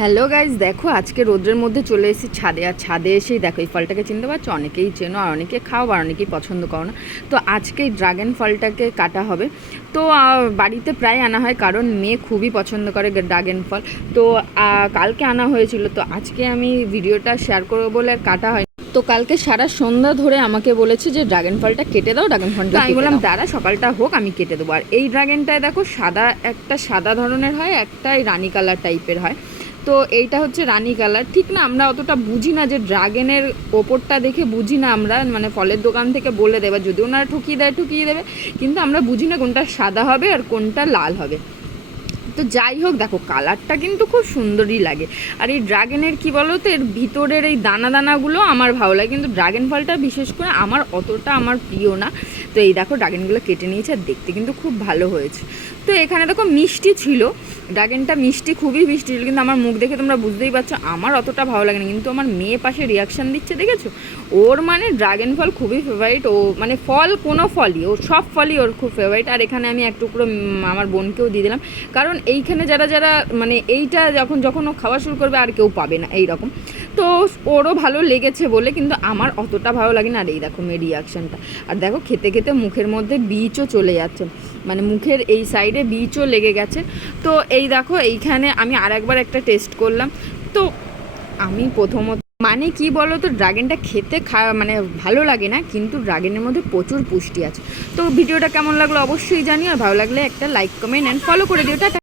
Hello guys, দেখো আজকে রোদ্রের মধ্যে চলে এসেছি ছাদে। আর ছাদে এসেই দেখো এই ফলটাকে চিনতে পারছো, অনেকেই চেনো আর অনেকে খাও আর অনেকেই পছন্দ করো না। তো আজকে এই ড্রাগন ফলটাকে কাটা হবে। তো বাড়িতে প্রায় আনা হয়, কারণ মেয়ে খুবই পছন্দ করে ড্রাগন ফল। তো কালকে আনা হয়েছিল, তো আজকে আমি ভিডিওটা শেয়ার করবো বলে আর কাটা হয়। তো কালকে সারা সন্ধ্যা ধরে আমাকে বলেছে যে ড্রাগন ফলটা কেটে দাও, ড্রাগন ফলটা। আমি বললাম দাঁড়া, সকালটা হোক, আমি কেটে দেবো। আর এই ড্রাগনটায় দেখো সাদা, একটা সাদা ধরনের হয়, একটা রানী কালার টাইপের হয়। তো এইটা হচ্ছে রানী কালার। ঠিক না, আমরা অতটা বুঝি না যে ড্রাগনের ওপরটা দেখে বুঝি না আমরা, মানে ফলের দোকান থেকে বলে দেবে, যদি ওনারা ঠকিয়ে দেবে, কিন্তু আমরা বুঝি না কোনটা সাদা হবে আর কোনটা লাল হবে। তো যাই হোক, দেখো কালারটা কিন্তু খুব সুন্দরই লাগে। আর এই ড্রাগনের কী বলো তো, এর ভিতরের এই দানা দানাগুলো আমার ভালো লাগে, কিন্তু ড্রাগন ফলটা বিশেষ করে আমার অতটা আমার প্রিয় না। তো এই দেখো ড্রাগনগুলো কেটে নিয়েছে, আর দেখতে কিন্তু খুব ভালো হয়েছে। তো এখানে দেখো মিষ্টি ছিল, ড্রাগনটা মিষ্টি, খুবই মিষ্টি ছিল, কিন্তু আমার মুখ দেখে তোমরা বুঝতেই পারছো আমার অতটা ভালো লাগে না। কিন্তু আমার মেয়ে পাশে রিয়াকশান দিচ্ছে, দেখেছো? ওর মানে ড্রাগন ফল খুবই ফেভারিট। ও মানে ফল, কোনো ফলই, ওর সব ফলই ওর খুব ফেভারিট। আর এখানে আমি এক টুকরো আমার বোনকেও দিয়ে দিলাম, কারণ এইখানে যারা যারা মানে এইটা যখন ও খাওয়া শুরু করবে আর কেউ পাবে না এই রকম। তো ওরও ভালো লেগেছে বলে, কিন্তু আমার অতটা ভালো লাগে না। আর এই দেখো মেয়ের রিয়াকশানটা। আর দেখো খেতে খেতে মুখের মধ্যে বীজও চলে যাচ্ছে, মানে মুখের এই সাইডে বীজও লেগে গেছে। তো এই দেখো এইখানে আমি আরেকবার একটা টেস্ট করলাম। তো আমি প্রথমত, মানে কি বলো তো, ড্রাগনটা খেতে মানে ভালো লাগে না, কিন্তু ড্রাগনের মধ্যে প্রচুর পুষ্টি আছে। তো ভিডিওটা কেমন লাগলো অবশ্যই জানি, আর ভালো লাগলে একটা লাইক, কমেন্ট অ্যান্ড ফলো করে দিও। টাটা।